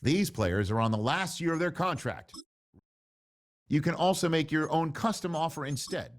These players are on the last year of their contract. You can also make your own custom offer instead.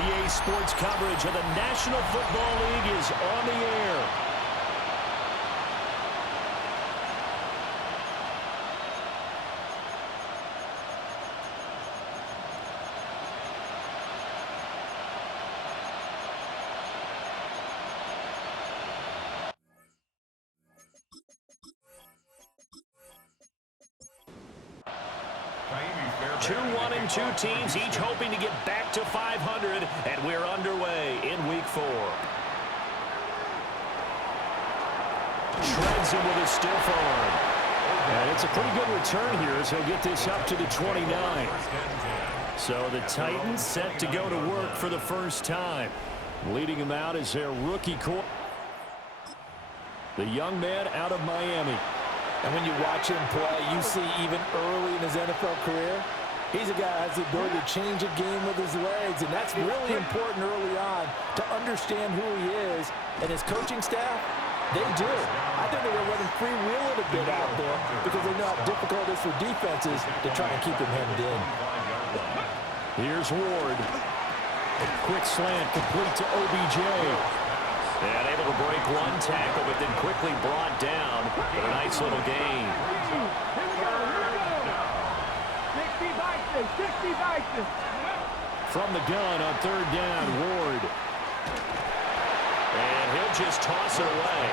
EA Sports coverage of the National Football League is on the air. Two 1-2 teams, each hoping to get back to 500, and we're underway in Week 4. Treads him with his stiff arm. And it's a pretty good return here as he'll get this up to the 29. So the Titans set to go to work for the first time. Leading him out is their rookie quarterback, the young man out of Miami. And when you watch him play, you see even early in his NFL career, he's a guy that has the ability to change a game with his legs, and that's really important early on to understand who he is. And his coaching staff, they do. I think they're going to let him freewheel it a bit out there because they know how difficult it is for defenses to try and keep him hemmed in. Here's Ward. Quick slant complete to OBJ. And able to break one tackle, but then quickly brought down. But a nice little gain. 60. From the gun on third down, Ward. And he'll just toss it away.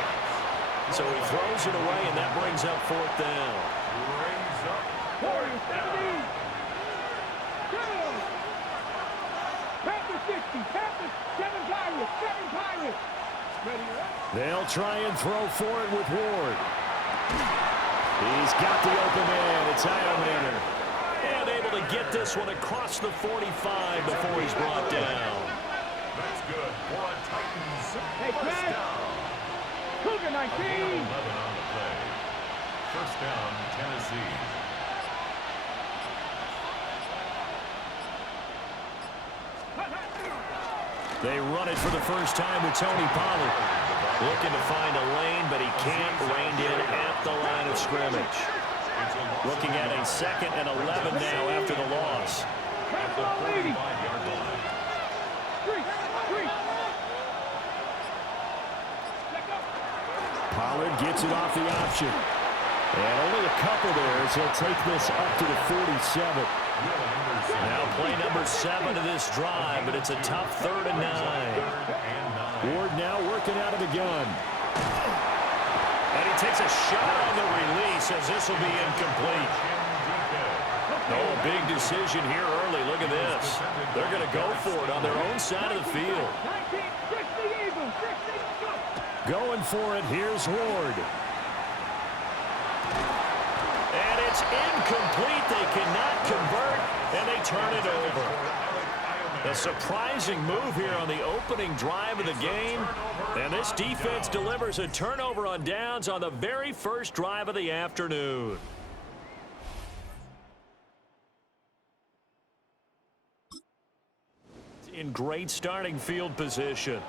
So he throws it away, and that brings up fourth down. They'll try and throw for it with Ward. He's got the open man. It's Ironmaner. And able to get this one across the 45 before he's brought down. That's good. For Titans. Hey, first down. Cougar 19. 11 on the play. First down, Tennessee. They run it for the first time with Tony Pollard. Looking to find a lane, but he can't. Reined in at the line of scrimmage. Looking at a 2nd and 11 now after the loss. At the 45-yard line. Pollard gets it off the option. And only a couple there as he'll take this up to the 47. Now play number 7 of this drive, but it's a tough 3rd and 9. Ward now working out of the gun. And he takes a shot on the release as this will be incomplete. Oh, a big decision here early. Look at this. They're going to go for it on their own side of the field. Going for it. Here's Ward. And it's incomplete. They cannot convert, and they turn it over. A surprising move here on the opening drive of the game. And this defense delivers a turnover on downs on the very first drive of the afternoon. In great starting field position.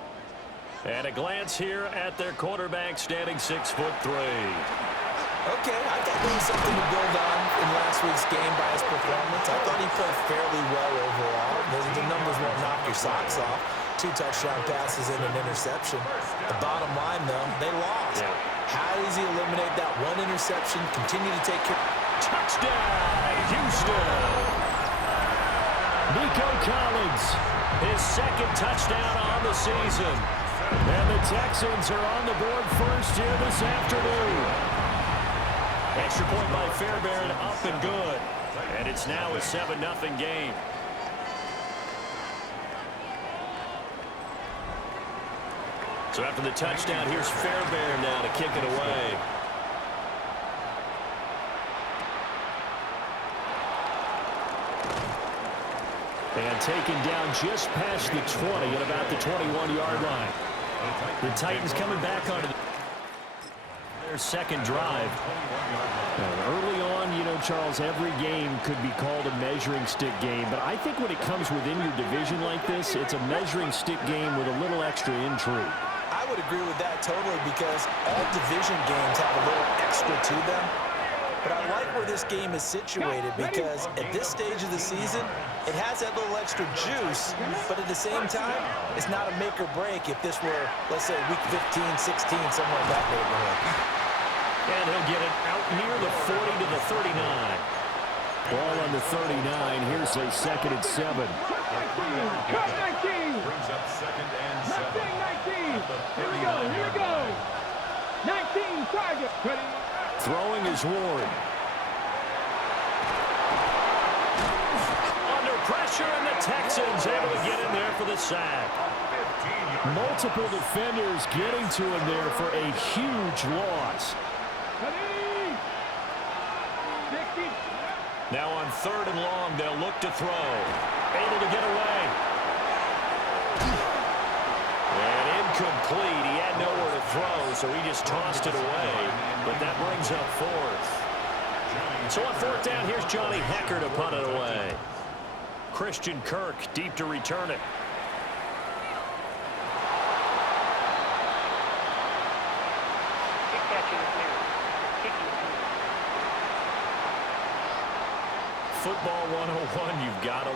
And a glance here at their quarterback standing 6'3". Okay, I thought there was something to build on in last week's game by his performance. I thought he played fairly well overall. The numbers won't knock your socks off. 2 touchdown passes and an interception. The bottom line, though, they lost. Yeah. How does he eliminate that one interception, continue to take care? Touchdown, Houston. Nico Collins, his 2nd touchdown on the season. And the Texans are on the board first here this afternoon. Extra point by Fairbairn, up and good. And it's now a 7-0 game. So after the touchdown, here's Fairbairn now to kick it away. And taken down just past the 20 at about the 21-yard line. The Titans coming back onto their 2nd drive. Early on, you know, Charles, every game could be called a measuring stick game. But I think when it comes within your division like this, it's a measuring stick game with a little extra intrigue. I would agree with that totally because all division games have a little extra to them. But I like where this game is situated because at this stage of the season, it has that little extra juice, but at the same time, it's not a make or break if this were, let's say, week 15, 16, somewhere in that neighborhood. And he'll get it out near the 40 to the 39. Ball on the 39. Here's a 2nd and 7. Cut 19. Brings up 2nd and 7. 19. Here we go. 19 target. Throwing is Ward. Under pressure, and the Texans able to get in there for the sack. Multiple defenders getting to him there for a huge loss. Now on 3rd and long, they'll look to throw. Able to get away. And incomplete. He had nowhere to throw, so he just tossed it away. But that brings up 4th. So on 4th down, here's Johnny Hecker to punt it away. Christian Kirk deep to return it. Football 101, you've got to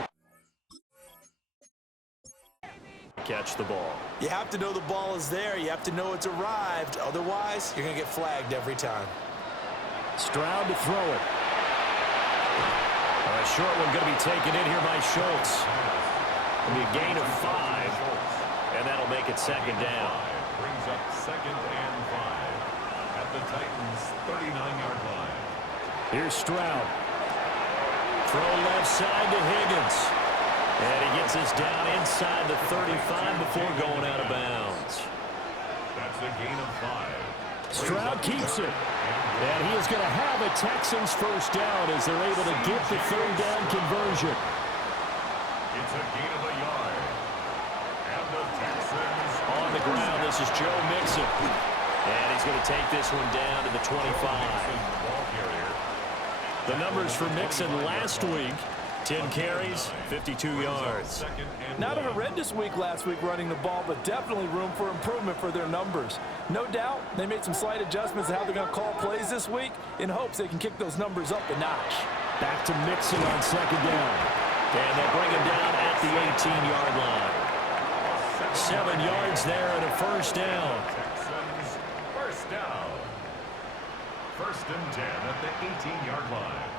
catch the ball. You have to know the ball is there. You have to know it's arrived. Otherwise, you're going to get flagged every time. Stroud to throw it. A short one going to be taken in here by Schultz. It'll be a gain of 5, and that'll make it 2nd down. Brings up 2nd and 5 at the Titans' 39-yard line. Here's Stroud. Throw left side to Higgins. And he gets this down inside the 35 before going out of bounds. That's a gain of 5. Stroud keeps it. And he is going to have a Texans 1st down as they're able to get the 3rd down conversion. It's a gain of a yard. And the Texans on the ground, this is Joe Mixon. And he's going to take this one down to the 25. ball carrier. The numbers for Mixon last week, 10 carries, 52 yards. Not a horrendous week last week running the ball, but definitely room for improvement for their numbers. No doubt they made some slight adjustments to how they're going to call plays this week in hopes they can kick those numbers up a notch. Back to Mixon on 2nd down. And they'll bring him down at the 18-yard line. 7 yards there and a 1st down. Texans 1st down. 1st and 10 at the 18-yard line.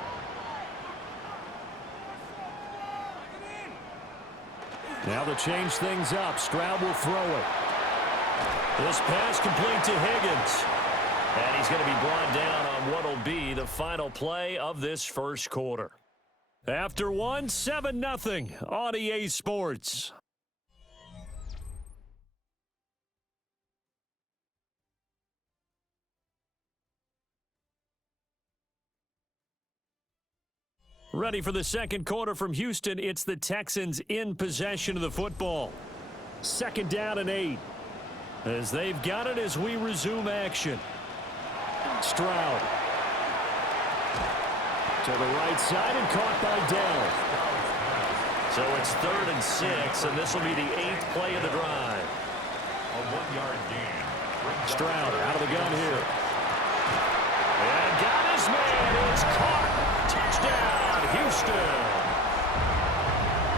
Now to change things up, Stroud will throw it. This pass complete to Higgins. And he's going to be brought down on what will be the final play of this first quarter. After one, 7-0 on EA Sports. Ready for the second quarter from Houston. It's the Texans in possession of the football. 2nd down and 8. As they've got it as we resume action. Stroud. To the right side and caught by Dell. So it's 3rd and 6, and this will be the 8th play of the drive. A 1-yard gain. Stroud out of the gun here. And got his man. It's caught. Touchdown, Houston.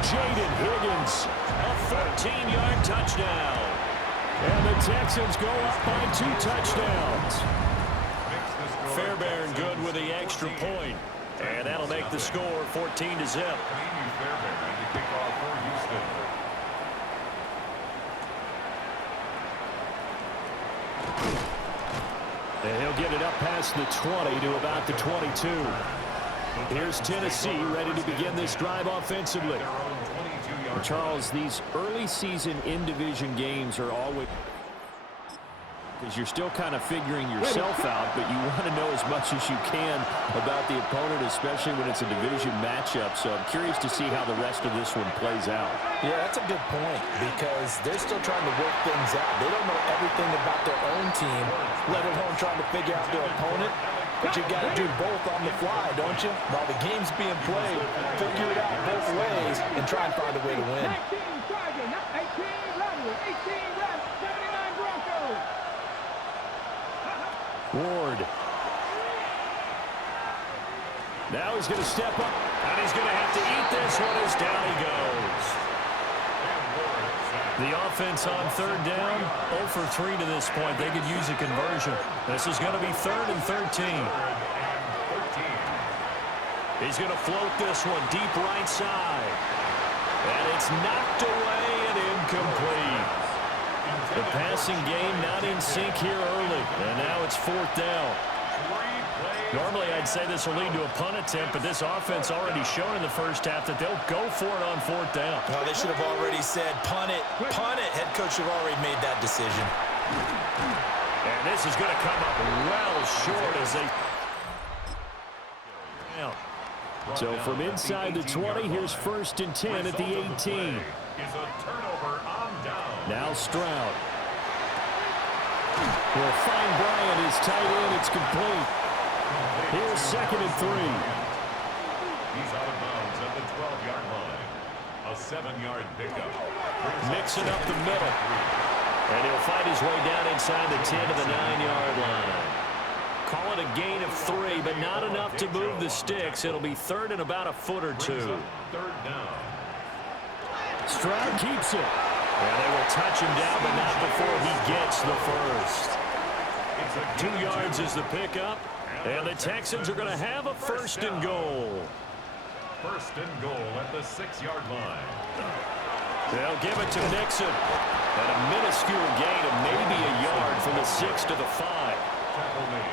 Jaden Higgins, a 14-yard touchdown. And the Texans go up by 2 touchdowns. Fairbairn good with the extra point. And that'll make the score 14-0. And he'll get it up past the 20 to about the 22. Here's Tennessee ready to begin this drive offensively. And Charles, these early season in-division games are always, because you're still kind of figuring yourself out, but you want to know as much as you can about the opponent, especially when it's a division matchup. So I'm curious to see how the rest of this one plays out. Yeah, that's a good point, because they're still trying to work things out. They don't know everything about their own team, let alone trying to figure out their opponent. But you got to do both on the fly, don't you? While the game's being played, figure it out both ways and try and find a way to win. 18 target, 18 level, 18 reps, 79 Broncos. Ward. Now he's going to step up, and he's going to have to eat this one as down he goes. The offense on 3rd down, 0 for 3 to this point. They could use a conversion. This is going to be 3rd and 13. He's going to float this one deep right side. And it's knocked away and incomplete. The passing game not in sync here early. And now it's 4th down. Normally, I'd say this will lead to a punt attempt, but this offense already shown in the first half that they'll go for it on 4th down. Oh, they should have already said, punt it, punt it. Head coach should have already made that decision. And this is going to come up well short as they... So from inside the 20, here's 1st and 10 at the 18. Now Stroud. Will find Bryant, his tight end. It's complete. Here's 2nd and 3. He's out of bounds at the 12-yard line. A 7-yard pickup. Mixing up the middle. And he'll fight his way down inside the 10 to the 9-yard line. Call it a gain of 3, but not enough to move the sticks. It'll be 3rd and about a foot or 2. 3rd down. Stroud keeps it. And they will touch him down, but not before he gets the first. 2 yards is the pickup. And the Texans are going to have a 1st and goal. 1st and goal at the 6-yard line. They'll give it to Nixon. And a minuscule gain of maybe a yard from the 6 to the 5.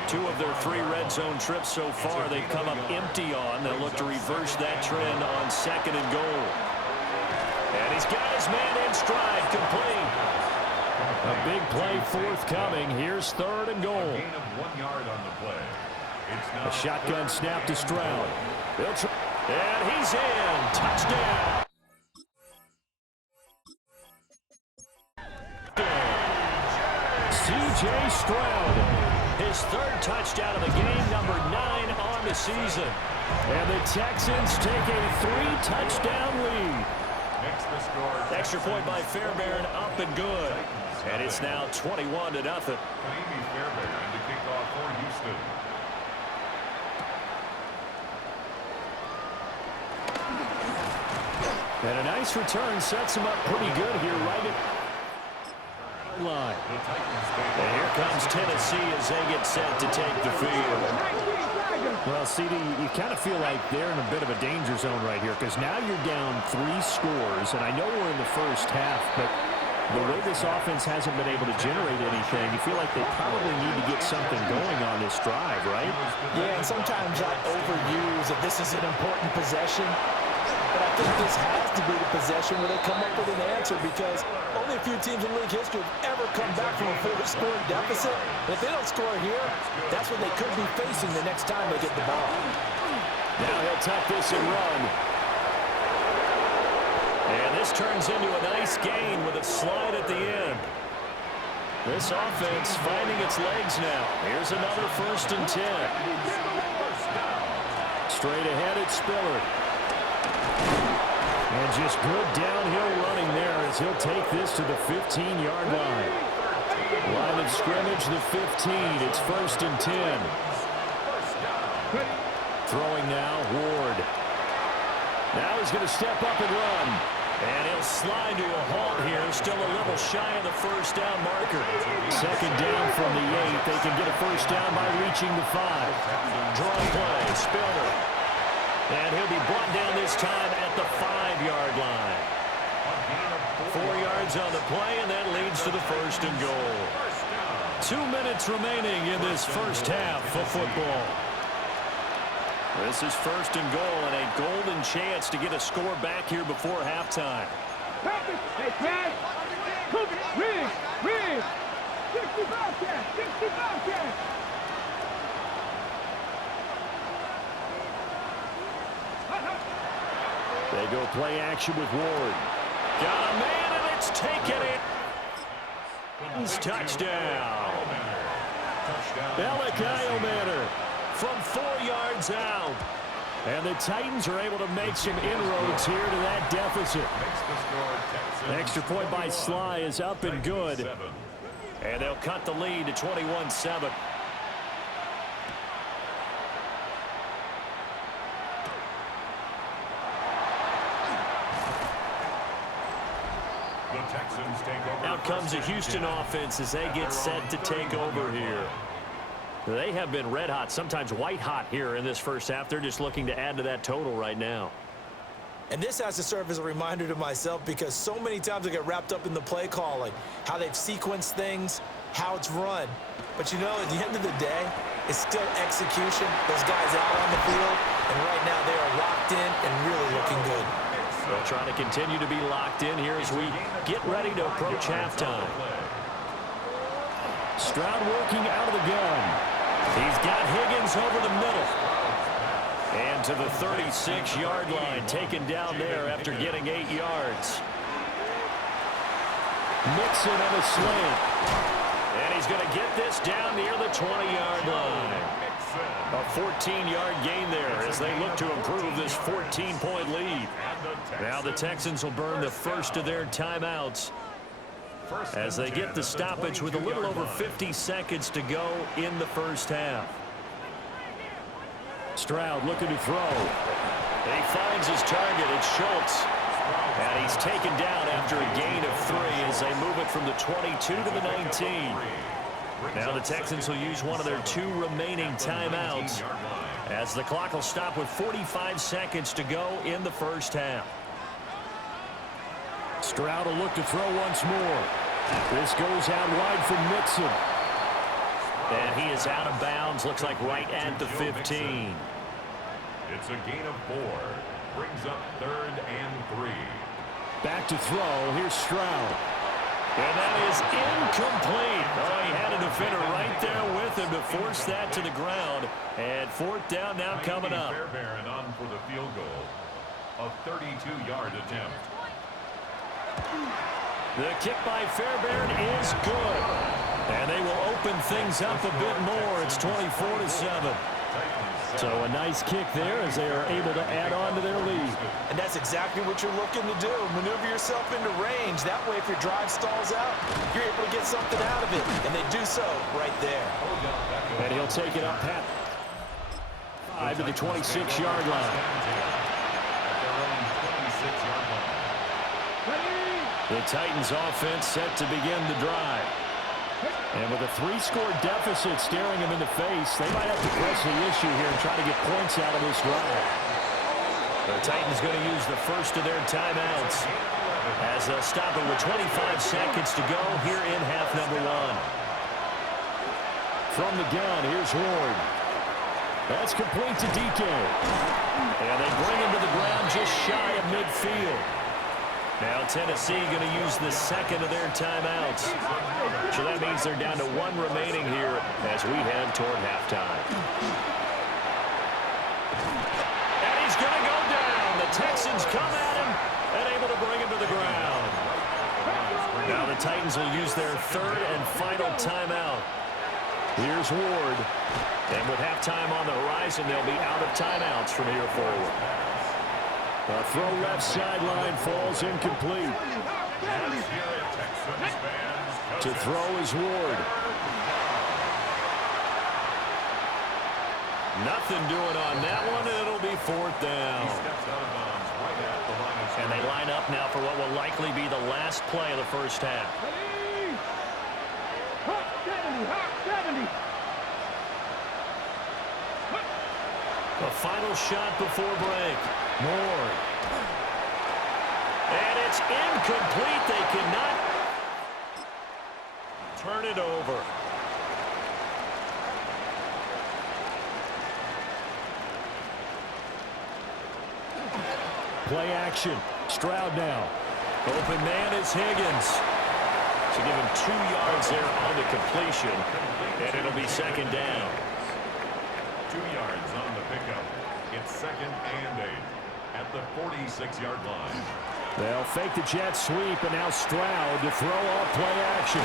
2 of their 3 red zone trips so far they've come up empty on. They'll look to reverse that trend on 2nd and goal. And he's got his man in stride, complete. A big play forthcoming. Here's 3rd and goal. A gain of 1 yard on the play. A shotgun snap to Stroud. And he's in. Touchdown. C.J. Stroud. His 3rd touchdown of the game, number 9 on the season. And the Texans take a 3-touchdown lead. Extra point by Fairbairn, up and good. And it's now 21-0. Fairbairn to kick off for Houston. And a nice return sets him up pretty good here right at the line. And here comes Tennessee as they get set to take the field. Well, CD, you kind of feel like they're in a bit of a danger zone right here because now you're down 3 scores, and I know we're in the first half, but the way this offense hasn't been able to generate anything, you feel like they probably need to get something going on this drive, right? Yeah, and sometimes I overuse that this is an important possession. But I think this has to be the possession where they come up with an answer because only a few teams in league history have ever come back from a 4-score deficit. And if they don't score here, that's what they could be facing the next time they get the ball. Now he'll tuck this and run. And this turns into a nice gain with a slide at the end. This offense finding its legs now. Here's another 1st and 10. Straight ahead at Spiller. And just good downhill running there as he'll take this to the 15-yard line. Line of scrimmage, the 15. It's 1st and 10. Throwing now, Ward. Now he's going to step up and run. And he'll slide to a halt here, still a little shy of the 1st down marker. 2nd down from the 8. They can get a 1st down by reaching the 5. Draw play, Spiller. And he'll be brought down this time at the 5-yard line. 4 yards on the play, and that leads to the 1st and goal. 2 minutes remaining in this first half of football. This is 1st and goal, and a golden chance to get a score back here before halftime. Hey, Chad. Cook it. Riggs. 65 catch. 65 catch. They go play action with Ward. Got a man, and it's taken it. It's touchdown. Elikayo Manor from 4 yards out. And the Titans are able to make some inroads here to that deficit. Extra point by Sly is up and good. And they'll cut the lead to 21-7. Out comes the Houston offense as they get set to take over here. They have been red hot, sometimes white hot here in this first half. They're just looking to add to that total right now. And this has to serve as a reminder to myself because so many times I get wrapped up in the play calling, how they've sequenced things, how it's run. But you know, at the end of the day, it's still execution. Those guys out on the field, and right now they are locked in and really looking good. They'll try to continue to be locked in here as we get ready to approach halftime. Stroud working out of the gun. He's got Higgins over the middle. And to the 36-yard line, taken down there after getting 8 yards. Mixon on a slant. And he's going to get this down near the 20-yard line. A 14-yard gain there as they look to improve this 14-point lead. Now the Texans will burn the first of their timeouts as they get the stoppage with a little over 50 seconds to go in the first half. Stroud looking to throw. He finds his target. It's Schultz. And he's taken down after a gain of 3 as they move it from the 22 to the 19. Now the Texans will use one of their 2 remaining timeouts as the clock will stop with 45 seconds to go in the first half. Stroud will look to throw once more. This goes out wide from Mixon. And he is out of bounds, looks like right at the 15. It's a gain of 4. Brings up 3rd and 3. Back to throw. Here's Stroud. And that is incomplete. Oh, he had a defender right there with him to force that to the ground. And 4th down now coming up. Fairbairn on for the field goal. A 32-yard attempt. The kick by Fairbairn is good. And they will open things up a bit more. It's 24-7. So a nice kick there as they are able to add on to their lead. And that's exactly what you're looking to do. Maneuver yourself into range. That way, if your drive stalls out, you're able to get something out of it. And they do so right there. And he'll take it up pat 5 to the 26-yard line. The Titans offense set to begin the drive. And with a 3-score deficit staring them in the face, they might have to press the issue here and try to get points out of this drive. The Titans going to use the first of their timeouts as they'll stop it with 25 seconds to go here in half number 1. From the gun, here's Ward. That's complete to DK. And they bring him to the ground just shy of midfield. Now Tennessee going to use the second of their timeouts. So that means they're down to 1 remaining here as we head toward halftime. And he's going to go down. The Texans come at him and able to bring him to the ground. Now the Titans will use their third and final timeout. Here's Ward. And with halftime on the horizon, they'll be out of timeouts from here forward. A throw left sideline falls incomplete. To throw is Ward. Nothing doing on that one, and it'll be 4th down. And they line up now for what will likely be the last play of the first half. Hot 70, hot 70. A final shot before break. Moore. And it's incomplete. They cannot turn it over. Play action. Stroud now. Open man is Higgins. So give him 2 yards there on the completion. And it'll be 2nd down. 2 yards on the pickup. It's 2nd and 8 at the 46-yard line. They'll fake the jet sweep, and now Stroud to throw off play action.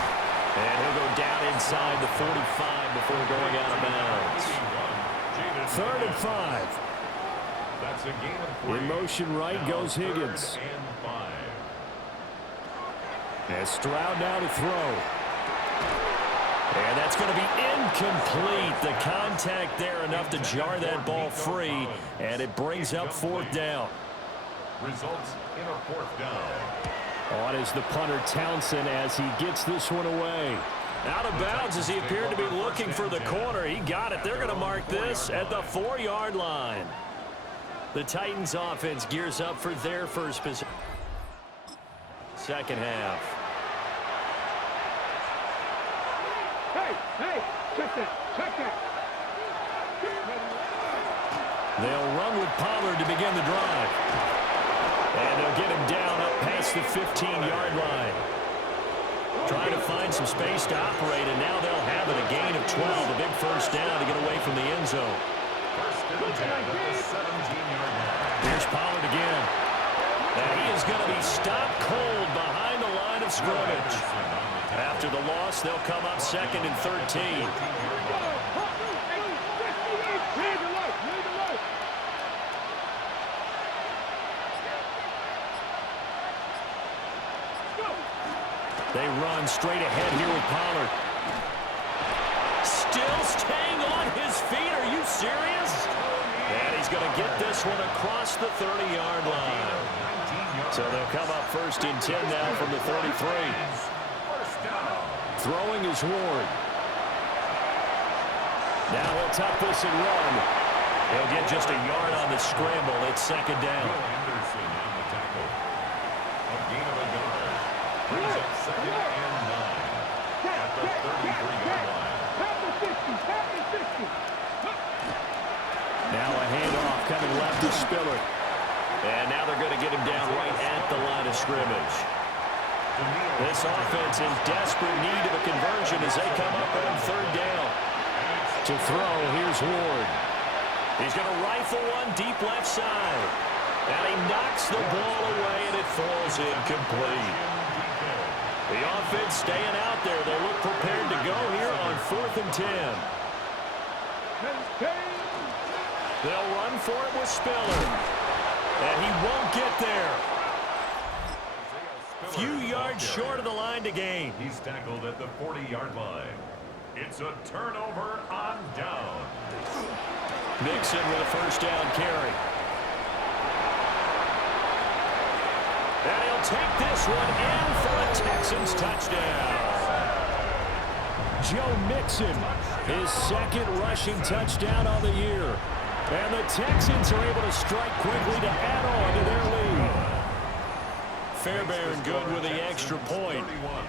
And he'll go down inside the 45 before going out of bounds. 3rd and 5. That's a gain of 3. In motion right now goes Higgins. 3rd and 5. And Stroud now to throw. And that's going to be incomplete. The contact there enough to jar that ball free, and it brings up 4th down. Results in a 4th down. On is the punter Townsend as he gets this one away. Out of bounds as he appeared to be looking for the corner. He got it. They're going to mark this at the 4-yard line. The Titans offense gears up for their first possession. Second half. Hey, check that. They'll run with Pollard to begin the drive. And they'll get him down up past the 15-yard line. Trying to find some space to operate, and now they'll have it. A gain of 12, a big first down to get away from the end zone. First and 10 at the 17-yard line. Here's Pollard again. And he is going to be stopped cold behind the line of scrimmage. After the loss, they'll come up 2nd and 13. They run straight ahead here with Pollard. Still staying on his feet. Are you serious? And he's going to get this one across the 30-yard line. So they'll come up 1st and 10 now from the 33. Throwing is Ward. Now he'll tuck this and run. He'll get just a yard on the scramble. It's 2nd down. Anderson on the tackle. A gain of a yard. Brings up 2nd and 9 at the 33-yard line. Now a handoff coming left to Spiller. And now they're going to get him down right at the line of scrimmage. This offense in desperate need of a conversion as they come up on 3rd down. To throw, here's Ward. He's going to rifle one deep left side. And he knocks the ball away, and it falls incomplete. The offense staying out there. They look prepared to go here on 4th and 10. They'll run for it with Spiller. And he won't get there. Few yards short of the line to gain. He's tackled at the 40-yard line. It's a turnover on down. Mixon with a first down carry. And he'll take this one in for a Texans touchdown. Joe Mixon, his second rushing touchdown on the year. And the Texans are able to strike quickly to add on to their lead. Fairbairn good with the extra point.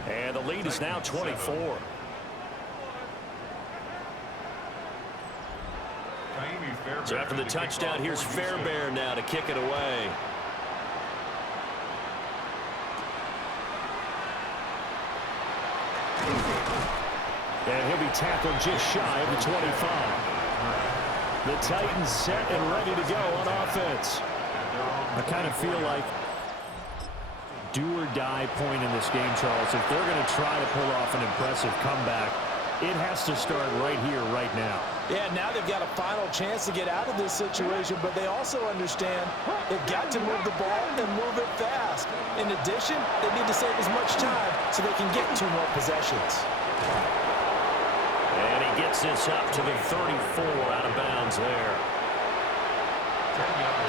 And the lead is now 24. So after the touchdown, here's Fairbairn now to kick it away. And he'll be tackled just shy of the 25. The Titans set and ready to go on offense. I kind of feel like do-or-die point in this game, Charles. If they're going to try to pull off an impressive comeback, it has to start right here, right now. Yeah, now they've got a final chance to get out of this situation, but they also understand they've got to move the ball and move it fast. In addition, they need to save as much time so they can get 2 more possessions. And he gets this up to the 34, out of bounds there.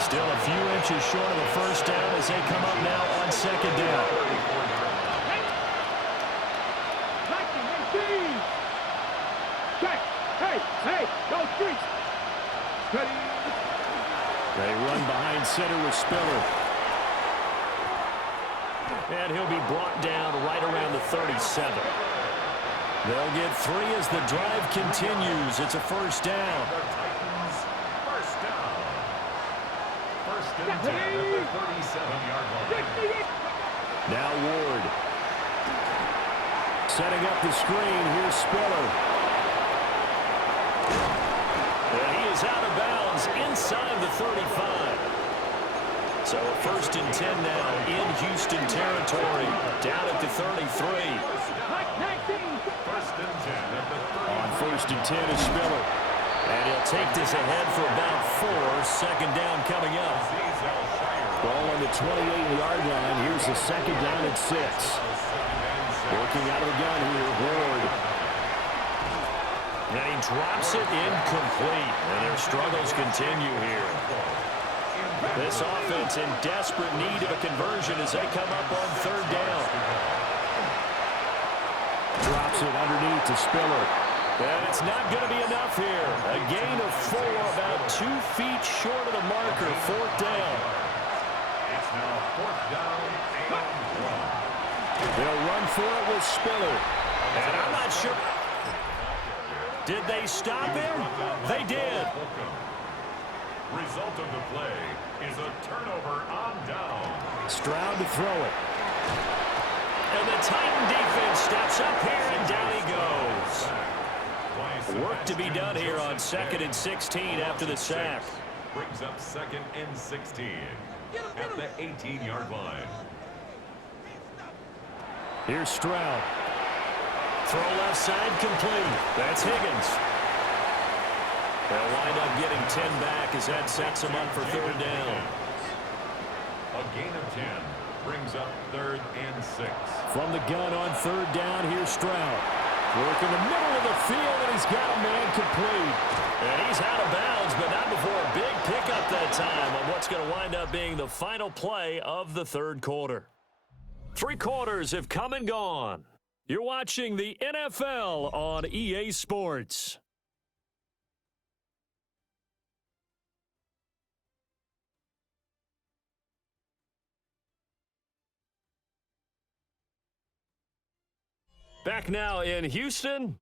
Still a few inches short of a first down as they come up now on second down. Hey, go street. They run behind center with Spiller. And he'll be brought down right around the 37. They'll get 3 as the drive continues. It's a first down. First and 10 at the 37-yard line. Now Ward. Setting up the screen. Here's Spiller. And he is out of bounds inside the 35. So a first and 10 now in Houston territory. Down at the 33. On first and 10 is Spiller. And he'll take this ahead for about 4. Second down coming up. Ball on the 28-yard line. Here's the second down at 6. Working out of the gun here, Ward. And he drops it incomplete. And their struggles continue here. This offense in desperate need of a conversion as they come up on third down. Drops it underneath to Spiller. And it's not going to be enough here. A gain of 4, about 2 feet short of the marker. Fourth down. It's now fourth down and 1. They'll run for it with Spiller. And I'm not sure. Did they stop him? They did. Result of the play is a turnover on down. Stroud to throw it. And the Titan defense steps up here, and down he goes. Work to be done here on 2nd and 16 after the sack. Brings up 2nd and 16 at the 18-yard line. Here's Stroud. Throw left side complete. That's Higgins. They'll wind up getting 10 back as that sets them up for third down. A gain of 10 brings up 3rd and 6. From the gun on third down, here's Stroud. Work in the middle of the field, and he's got a man complete. And he's out of bounds, but not before a big pickup that time on what's going to wind up being the final play of the third quarter. 3 quarters have come and gone. You're watching the NFL on EA Sports. Back now in Houston.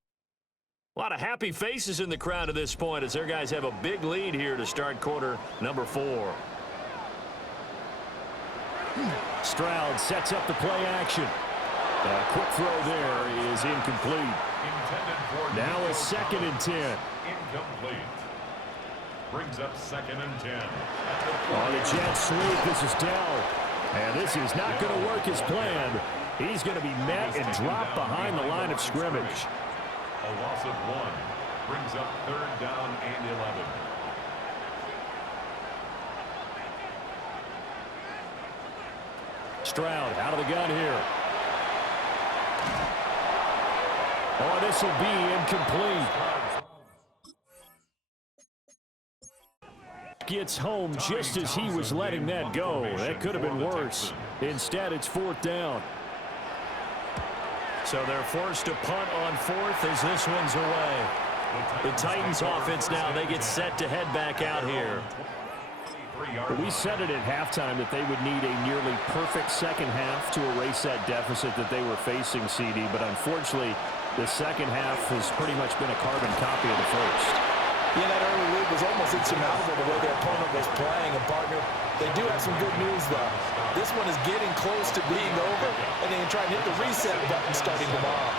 A lot of happy faces in the crowd at this point as their guys have a big lead here to start quarter number 4. Stroud sets up the play action. A quick throw there is incomplete. Now a 2nd and 10. Incomplete. Brings up 2nd and 10. On a jet sweep, this is Dell. And this is not going to work as planned. He's going to be met and dropped behind the line of scrimmage. A loss of 1 brings up 3rd down and 11. Stroud out of the gun here. Oh, this will be incomplete. Gets home just as he was letting that go. That could have been worse. Instead, it's 4th down. So they're forced to punt on fourth as this one's away. The Titans offense now, they get set to head back out here. We said it at halftime that they would need a nearly perfect second half to erase that deficit that they were facing, CD. But unfortunately, the second half has pretty much been a carbon copy of the first. Yeah, that early lead was almost insurmountable the way their opponent was playing. And, partner, they do have some good news, though. This one is getting close to being over, and they can try and hit the reset button starting tomorrow.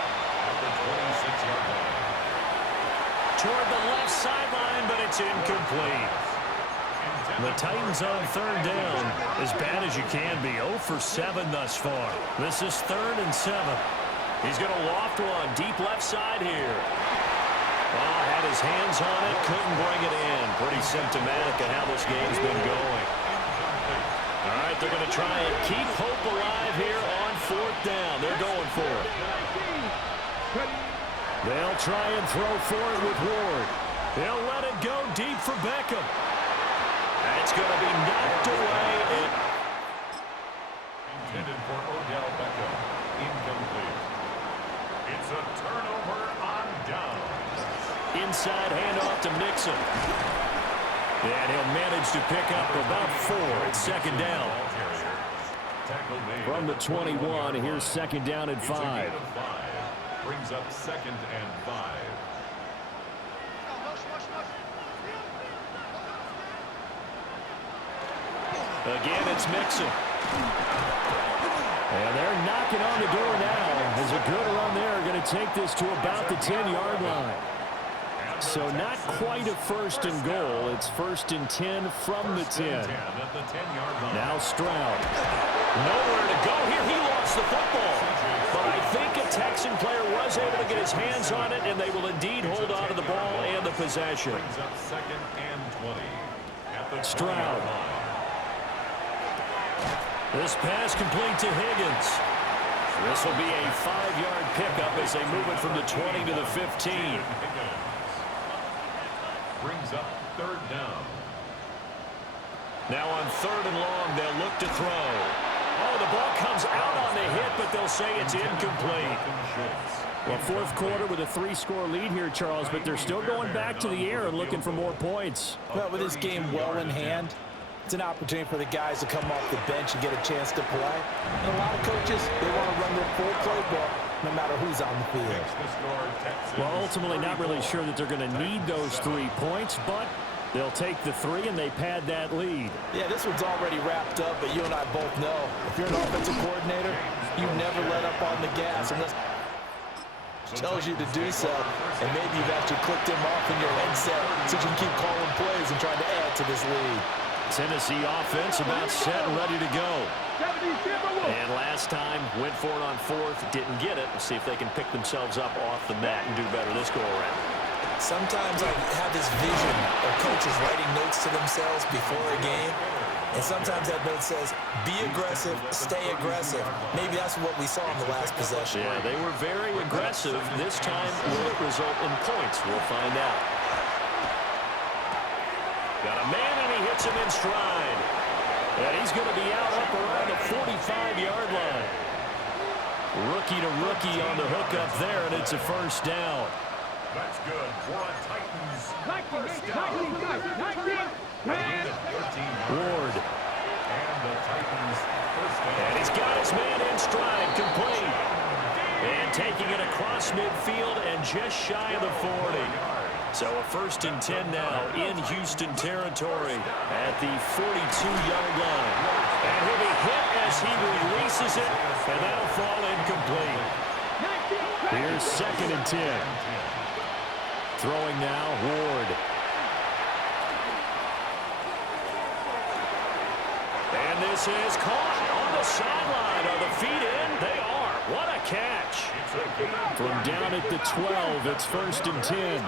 Toward the left sideline, but it's incomplete. The Titans on third down, as bad as you can be, 0 for 7 thus far. This is 3rd and 7. He's going to loft one deep left side here. Oh, had his hands on it, couldn't bring it in. Pretty symptomatic of how this game's been going. All right, they're going to try and keep hope alive here on 4th down. They're going for it. They'll try and throw for it with Ward. They'll let it go deep for Beckham. That's going to be knocked away. Intended for Odell Beckham. Incomplete. It's a turnover on down. Inside handoff to Mixon. And he'll manage to pick up about 4. It's 2nd down. From the 21, here's 2nd down and 5. Brings up 2nd and 5. Again, it's Mixon. And they're knocking on the door now. As a good run there, going to take this to about the 10-yard line. So not quite a 1st and goal. It's 1st and 10 from the 10. Now Stroud. Nowhere to go here. He lost the football. But I think a Texan player was able to get his hands on it, and they will indeed hold on to the ball and the possession. Brings up 2nd and 20. At the Stroud. This pass complete to Higgins. This will be a 5-yard pickup as they move it from the 20 to the 15. Brings up 3rd down. Now on 3rd and long, they'll look to throw. Oh, the ball comes out on the hit, but they'll say it's incomplete. Well, 4th quarter with a 3-score lead here, Charles, but they're still going back to the air and looking for more points. Well, with this game well in hand, it's an opportunity for the guys to come off the bench and get a chance to play. And a lot of coaches, they want to run their full playbook no matter who's on the field. Well, ultimately not really sure that they're going to need those 3 points, but they'll take the 3 and they pad that lead. Yeah, this one's already wrapped up, but you and I both know if you're an offensive coordinator, you never let up on the gas unless it tells you to do so, and maybe you've actually clicked him off in your headset so you can keep calling plays and trying to add to this lead. Tennessee offense about set and ready to go. And last time, went for it on 4th, didn't get it. We'll see if they can pick themselves up off the mat and do better this go-around. Sometimes I have this vision of coaches writing notes to themselves before a game, and sometimes that note says, be aggressive, stay aggressive. Maybe that's what we saw in the last possession. Yeah, they were very aggressive. This time, will it result in points? We'll find out. Got a man, and he hits him in stride. And he's going to be out up around the 45-yard line. Rookie to rookie on the hookup there, and it's a 1st down. That's good for a Titans. Ward. And the Titans 1st down. And he's got his man in stride, complete. And taking it across midfield and just shy of the 40. So a 1st and 10 now in Houston territory at the 42-yard line. And he'll be hit as he releases it, and that'll fall incomplete. Here's 2nd and 10. Throwing now, Ward. And this is caught on the sideline. Are the feet in? They are. What a catch. From down at the 12, it's 1st and 10.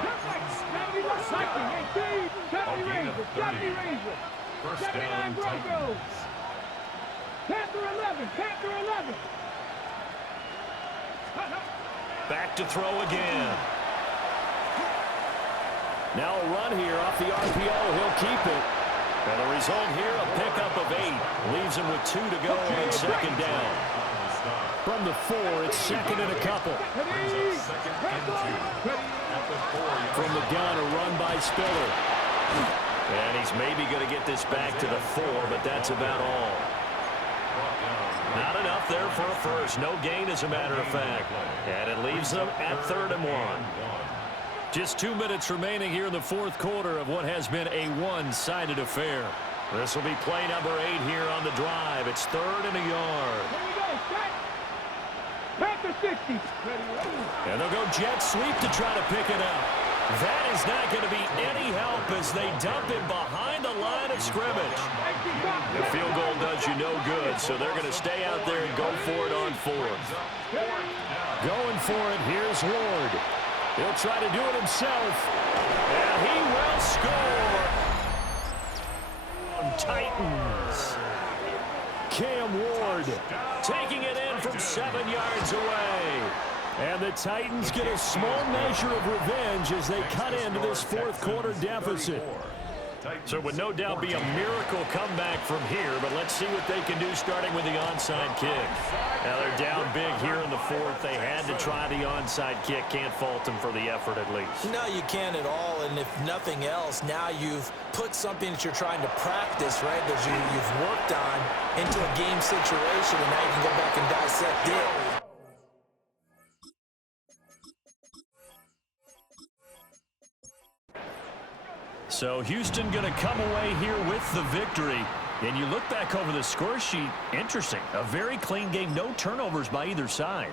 First down, Titans. Panther 11. Back to throw again. Now a run here off the RPO. He'll keep it. And the result here, a pickup of 8. Leaves him with 2 to go on 2nd down. From the 4, it's second and a couple. From the gun, a run by Spiller. And he's maybe going to get this back to the 4, but that's about all. Not enough there for a first. No gain, as a matter of fact. And it leaves them at 3rd and 1. Just 2 minutes remaining here in the 4th quarter of what has been a one-sided affair. This will be play number 8 here on the drive. It's 3rd and a yard. Here we go, set. Panther 60. And they'll go jet sweep to try to pick it up. That is not going to be any help as they dump him behind the line of scrimmage. The field goal does you no good, so they're going to stay out there and go for it on 4th. Going for it, here's Ward. He'll try to do it himself, and he will score. Titans. Cam Ward taking it in from 7 yards away. And the Titans get a small measure of revenge as they cut into this 4th quarter deficit. So it would no doubt be a miracle comeback from here, but let's see what they can do starting with the onside kick. Now they're down big here in the 4th. They had to try the onside kick. Can't fault them for the effort at least. No, you can't at all, and if nothing else, now you've put something that you're trying to practice, right, that you've worked on into a game situation, and now you can go back and dissect it. So Houston going to come away here with the victory. And you look back over the score sheet, interesting. A very clean game, no turnovers by either side.